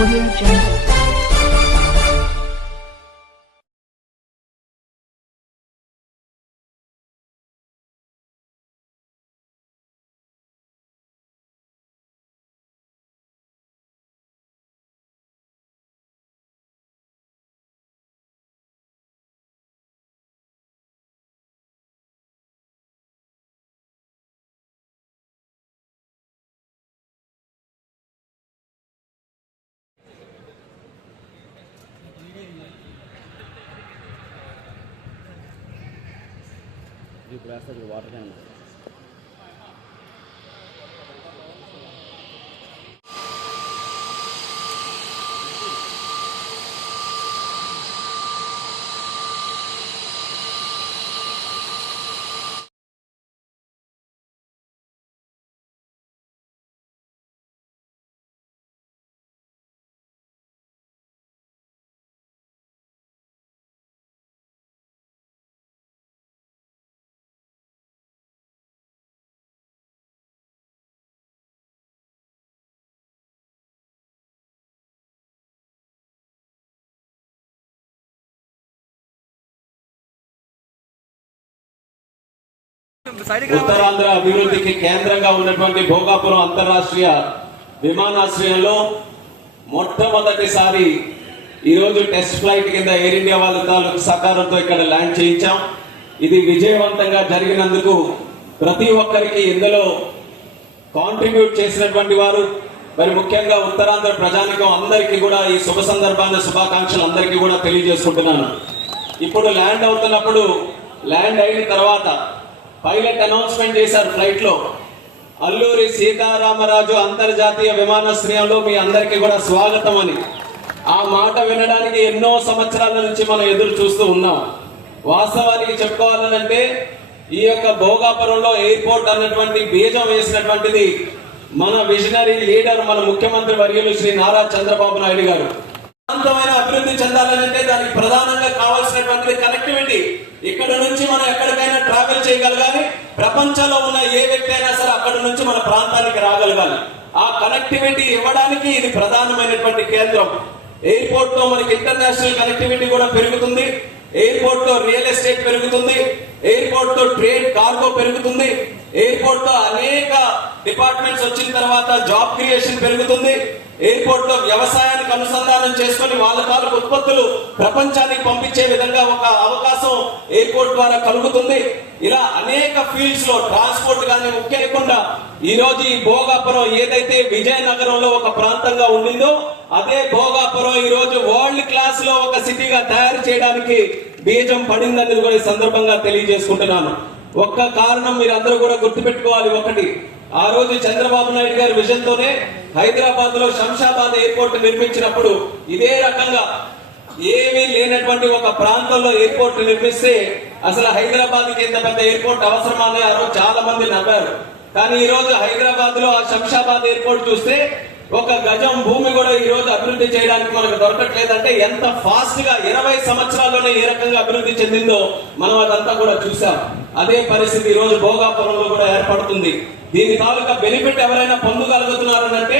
Audio Jungle. ఇప్పుడు వేస్తారు water can. Uttarandhra అభివృద్ధికి కేంద్రంగా ఉన్నటువంటి భోగాపురం అంతర్రాష్ట్రీయ విమానాశ్రయంలో మొట్టమొదటిసారి ఈరోజు టెస్ట్ ఫ్లైట్ కింద ఎయిర్ ఇండియా వాళ్ళ తాలూకు సహకారంతో ఇక్కడ ల్యాండ్ చేయించాం. ఇది విజయవంతంగా జరిగినందుకు ప్రతి ఒక్కరికి ఇందులో కాంట్రిబ్యూట్ చేసినటువంటి వారు మరి ముఖ్యంగా ఉత్తరాంధ్ర ప్రజానికం అందరికీ కూడా ఈ శుభ సందర్భాన్ని శుభాకాంక్షలు అందరికీ కూడా తెలియజేసుకుంటున్నాను. ఇప్పుడు ల్యాండ్ అవుతున్నప్పుడు ల్యాండ్ అయిన తర్వాత పైలట్ అనౌన్స్మెంట్ చేశారు ఫ్లైట్ లో, అల్లూరి సీతారామరాజు అంతర్జాతీయ విమానాశ్రయంలో మీ అందరికీ కూడా స్వాగతం అని. ఆ మాట వినడానికి ఎన్నో సంవత్సరాల నుంచి మనం ఎదురు చూస్తూ ఉన్నాం. వాస్తవానికి చెప్పుకోవాలనంటే ఈ యొక్క భోగాపురంలో ఎయిర్పోర్ట్ అన్నటువంటి బీజం వేసినటువంటిది మన విజనరీ లీడర్, మన ముఖ్యమంత్రి వర్యులు శ్రీ నారా చంద్రబాబు నాయుడు గారు. ప్రాంతమైన అభివృద్ధి చెందాలంటే దానికి ప్రధానంగా కావాల్సినటువంటిది కనెక్టివిటీ. ఇక్కడ నుంచి మనం ఎక్కడికైనా ట్రావెల్ చేయగలగాలి, ప్రపంచంలో ఉన్న ఏ వ్యక్తి అయినా సరే అక్కడ నుంచి మన ప్రాంతానికి రాగలగాలి. ఆ కనెక్టివిటీ ఇవ్వడానికి ఇది ప్రధానమైనటువంటి కేంద్రం. ఎయిర్పోర్ట్ తో మనకి ఇంటర్నేషనల్ కనెక్టివిటీ కూడా పెరుగుతుంది, ఎయిర్పోర్ట్ తో రియల్ ఎస్టేట్ పెరుగుతుంది, ఎయిర్పోర్ట్ తో ట్రేడ్ కార్గో పెరుగుతుంది, ఎయిర్పోర్ట్ తో అనేక డిపార్ట్మెంట్స్ వచ్చిన తర్వాత జాబ్ క్రియేషన్ పెరుగుతుంది, ఎయిర్పోర్ట్ లో వ్యవసాయానికి అనుసంధానం చేసుకుని వాళ్ళ తాలూకు ఉత్పత్తులు ప్రపంచానికి పంపించే విధంగా ఒక అవకాశం ఎయిర్పోర్ట్ ద్వారా కలుగుతుంది. ఇలా అనేక ఫీల్డ్స్ లో ట్రాన్స్పోర్ట్ గానీ ముఖ్యంగా ఈ రోజు ఈ భోగాపురం ఏదైతే విజయనగరంలో ఒక ప్రాంతంగా ఉండిందో అదే భోగాపురం ఈ రోజు వరల్డ్ క్లాస్ లో ఒక సిటీగా తయారు చేయడానికి బీజం పడిందని కూడా ఈ సందర్భంగా తెలియజేసుకుంటున్నాను. ఒక్క కారణం మీరు అందరూ కూడా గుర్తుపెట్టుకోవాలి. ఒకటి, ఆ రోజు చంద్రబాబు నాయుడు గారి విజన్ తోనే హైదరాబాద్ లో శంషాబాద్ ఎయిర్పోర్ట్ నిర్మించినప్పుడు ఇదే రకంగా ఏమీ లేనటువంటి ఒక ప్రాంతంలో ఎయిర్పోర్ట్ నిర్మిస్తే అసలు హైదరాబాద్ కి ఎంత పెద్ద ఎయిర్పోర్ట్ అవసరమని ఆ రోజు చాలా మంది నవ్వారు. కానీ ఈ రోజు హైదరాబాద్ లో ఆ శంషాబాద్ ఎయిర్పోర్ట్ చూస్తే ఒక గజం భూమి కూడా ఈ రోజు అభివృద్ధి చేయడానికి మనకు దొరకట్లేదంటే ఎంత ఫాస్ట్ గా 20 సంవత్సరాల్లోనే ఏ రకంగా అభివృద్ధి చెందిందో మనం అదంతా కూడా చూసాం. అదే పరిస్థితి ఈ రోజు భోగాపురంలో కూడా ఏర్పడుతుంది. దీని తాలూకా బెనిఫిట్ ఎవరైనా పొందగలుగుతున్నారనంటే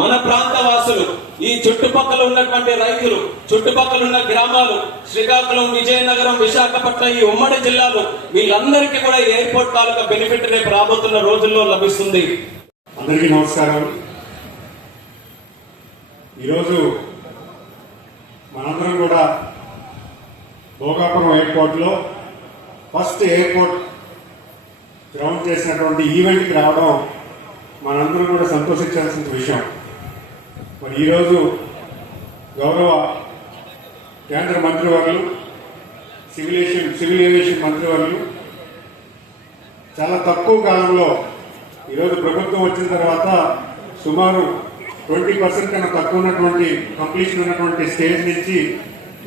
మన ప్రాంత వాసులు, ఈ చుట్టుపక్కల ఉన్నటువంటి రైతులు, చుట్టుపక్కల ఉన్న గ్రామాలు, శ్రీకాకుళం, విజయనగరం, విశాఖపట్నం, ఈ ఉమ్మడి జిల్లాలు, వీళ్ళందరికీ కూడా ఎయిర్పోర్ట్ తాలూకా బెనిఫిట్ రేపు రాబోతున్న రోజుల్లో లభిస్తుంది. అందరికీ నమస్కారం. ఈరోజు మనందరం కూడా భోగాపురం ఎయిర్పోర్ట్లో ఫస్ట్ ఎయిర్పోర్ట్ గ్రౌండ్ చేసినటువంటి ఈవెంట్కి రావడం మనందరం కూడా సంతోషించాల్సిన విషయం. మరి ఈరోజు గౌరవ కేంద్ర మంత్రివర్యులు, సివిల్ ఏవియేషన్ మంత్రివర్యులు చాలా తక్కువ కాలంలో ఈరోజు ప్రభుత్వం వచ్చిన తర్వాత సుమారు 20% కన్నా తక్కువ ఉన్నటువంటి కంప్లీషన్ ఉన్నటువంటి స్టేజ్ నుంచి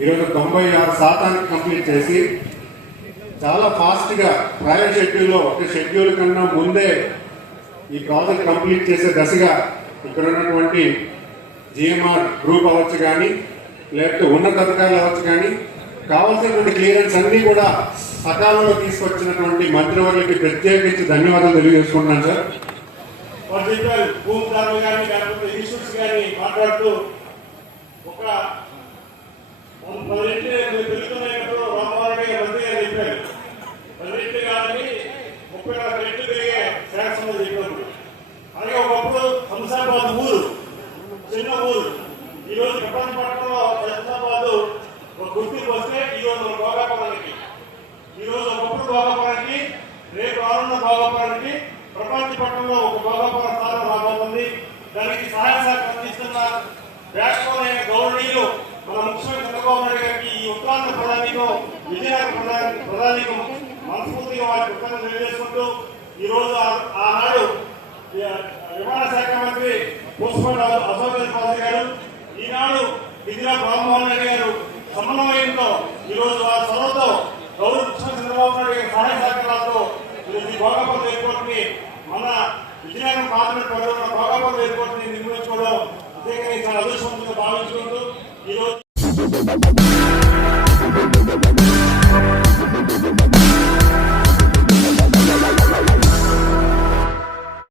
ఈరోజు 96% కంప్లీట్ చేసి చాలా ఫాస్ట్ గా ప్రయర్ షెడ్యూల్లో ఒక షెడ్యూల్ కన్నా ముందే ఈ ప్రాజెక్ట్ కంప్లీట్ చేసే దశగా ఇక్కడ ఉన్నటువంటి జిఎంఆర్ గ్రూప్ అవ్వచ్చు కానీ లేకపోతే ఉన్నతాధికారులు అవ్వచ్చు కానీ కావాల్సినటువంటి క్లియరెన్స్ అన్ని కూడా సకాలంలో తీసుకొచ్చినటువంటి మంత్రివర్యులకి ప్రత్యేకించి ధన్యవాదాలు తెలియజేసుకుంటున్నాను సార్. భూమిదారులు కానీ లేకపోతే ఇన్స్టిట్యూట్స్ కానీ మాట్లాడుతూ ఒక 10 పెరుగుతున్నప్పుడు రామారెడ్డి గారు మంత్రి గారు చెప్పారు 10 కాదని 34 రెట్లు పెరిగే శాసనం చెప్పారు. అలాగే ఒకప్పుడు హంసాబాద్ ఊరు చిన్న ఊరు ఈరోజు ప్రపంచపట్నంలో హంసాబాద్ ఒక గుర్తింపు వస్తే ఈరోజు మన భోగాపురానికి ఈరోజు ఒకప్పుడు భోగాపురానికి రేపు రానున్న భోగాపురానికి ప్రపంచపట్నంలో ఒక భోగాపుర స్థానం రాబోతుంది. దానికి సహాయ సహకారం అందిస్తున్న బ్యాక్బోన్ అయిన గౌరవనీయులు మన ముఖ్యమంత్రి చంద్రబాబు నాయుడు గారికి ఈ ఉత్తరాంధ్ర ప్రధానికో విజయనగర ప్రధానికో మనస్ఫూర్తిగా వారి కృతజ్ఞతలు తెలియజేసుకుంటూ ఈరోజు ఆనాడు విమాన శాఖ మంత్రి పోస్ట్మాన్ అశోక్ గారు ఈనాడు ఇందిరా రామ్మోహన్ రెడ్డి గారు సమన్వయంతో ఈరోజు వారి చొరవతో గౌరవ ముఖ్యమంత్రి చంద్రబాబు నాయుడు గారి సహాయ సహకారాలతో ఈ భోగాపురం ఎయిర్పోర్ట్ ని మన విజయనగరం పార్లమెంట్ పరిధిలో భోగాపురం ఎయిర్పోర్ట్ ని నిర్మించుకోవడం ప్రత్యేకంగా చాలా అదృష్టవంతంగా భావించుకుంటూ ఈరోజు